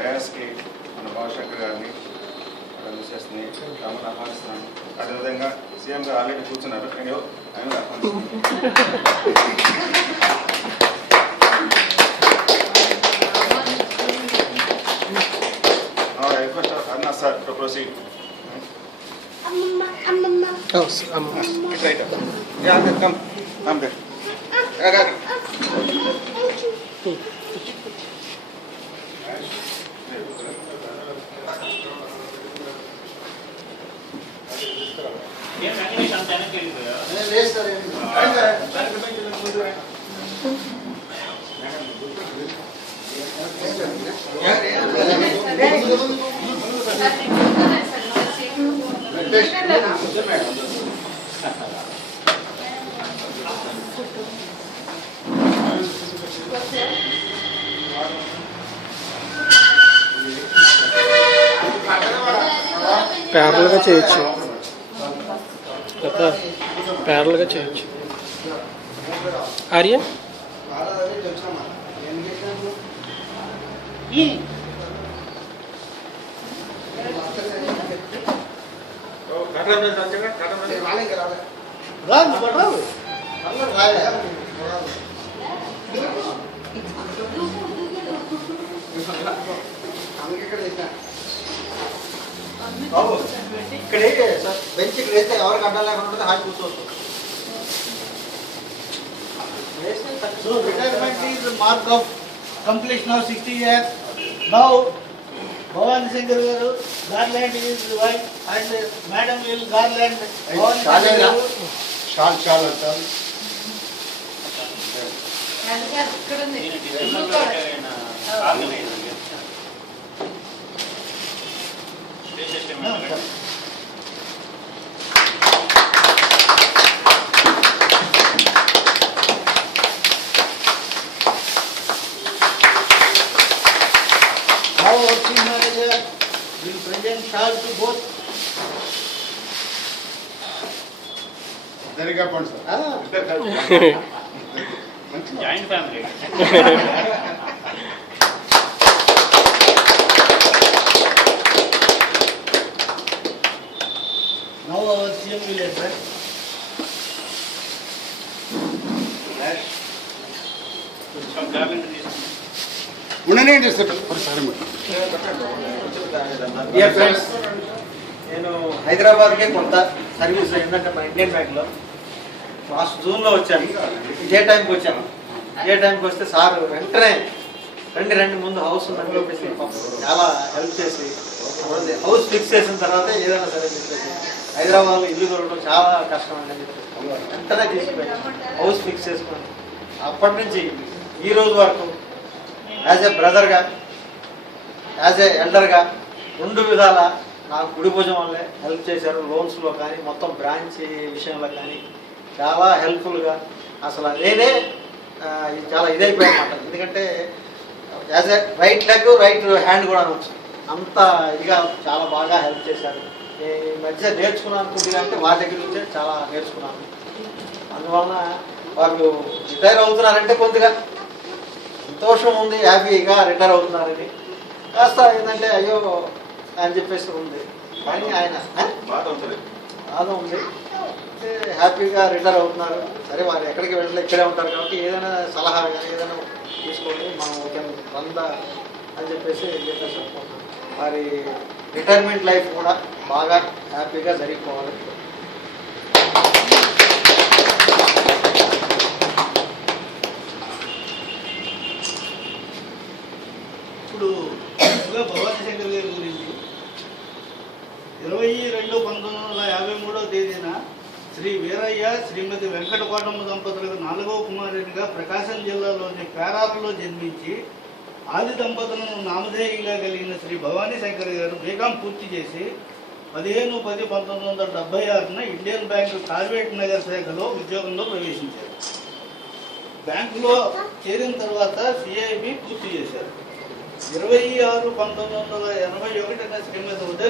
డయాస్కి మన భావశంకర్ గారిని మిసెస్ని రామని ఆహ్వానిస్తున్నాను. అదేవిధంగా సీఎం గారు ఆల్రెడీ కూర్చున్నారు, నేను ఆయన ఆహ్వానిస్తున్నాను. Arna sir, to proceed. Oh, Right up. Yeah, come there. ప్యారల్గా చేయొచ్చు, ప్యారల్గా చేయొచ్చు. ఆర్య ఇక్కడే సార్ బెంచ్ ఇక్కడ వేస్తే ఎవరికి అడ్డం లేకుండా ఉంటుంది, హాయి కూర్చోవచ్చు. So retirement is the mark of completion of 60 years. Now Bhavani Shankar garu garland is white and madam will garland Bhavani Shankar garu. Shal అంటారు. Now our chief manager will present shawl to both. సరిగా పండు sir. Joint family. Now our CM will address. ఉండనే sir ఒకసారి. Dear friends, నేను హైదరాబాద్కే కొంత service ఏంటంటే మా Indian బ్యాంక్లో లాస్ట్ జూన్లో వచ్చాను. ఇదే టైంకి వచ్చాను. ఇదే టైంకి వస్తే సార్ వెంటనే రండి ముందు హౌస్ ఉందని చెప్పేసి చాలా హెల్ప్ చేసి హౌస్ ఫిక్స్ చేసిన తర్వాత ఏదైనా సరే చెప్పేసి హైదరాబాద్లో ఇల్లు దొరకడం చాలా కష్టం అని చెప్పేసి వెంటనే తీసుకుపోయి హౌస్ ఫిక్స్ చేసుకొని అప్పటి నుంచి ఈ రోజు వరకు యాజ్ ఏ బ్రదర్గా, యాజ్ ఏ ఎల్డర్గా రెండు విధాల నాకు కుడి భుజం వల్లే హెల్ప్ చేశారు. లోన్స్లో కానీ మొత్తం బ్రాంచ్ విషయంలో కానీ చాలా హెల్ప్ఫుల్గా అసలు నేనే చాలా ఇదైపోయాను అన్నమాట. ఎందుకంటే as a right leg right hand కూడా అనవచ్చు, అంత ఇదిగా చాలా బాగా హెల్ప్ చేశారు. ఈ మధ్య నేర్చుకున్నాను కొద్దిగా, అంటే వారి దగ్గర నుంచే చాలా నేర్చుకున్నాను. అందువలన వాళ్ళు రిటైర్ అవుతున్నారంటే కొద్దిగా సంతోషం ఉంది, హ్యాపీగా రిటైర్ అవుతున్నారని. కాస్త ఏంటంటే అయ్యో అని చెప్పేసి ఉంది, కానీ ఆయన బాధ ఉంది, హ్యాపీగా రిటైర్ అవుతున్నారు. సరే వారు ఎక్కడికి వెళ్ళలేదు, ఇక్కడే ఉంటారు కాబట్టి ఏదైనా సలహా కానీ ఏదైనా తీసుకొని మనం వంద అని చెప్పేసి అనుకుంటున్నాను. వారి రిటైర్మెంట్ లైఫ్ కూడా బాగా హ్యాపీగా జరిగిపోవాలి. ఇప్పుడు భవానీ శంకర్ గారి గురించి 22/1953 తేదీన శ్రీ వీరయ్య శ్రీమతి వెంకటకోటమ్మ దంపతులకు 4వ కుమారునిగా ప్రకాశం జిల్లాలోని పేరాలలో జన్మించి ఆది దంపతులను నామధేయంగా కలిగిన శ్రీ భవానీ శంకర్ గారు బీకాం పూర్తి చేసి 15/10/1976 ఇండియన్ బ్యాంకు కార్వేట్ నగర్ శాఖలో ఉద్యోగంలో ప్రవేశించారు. బ్యాంకులో చేరిన తర్వాత సిఐబి పూర్తి చేశారు. 26/1981 శ్రీమతి ఉదయ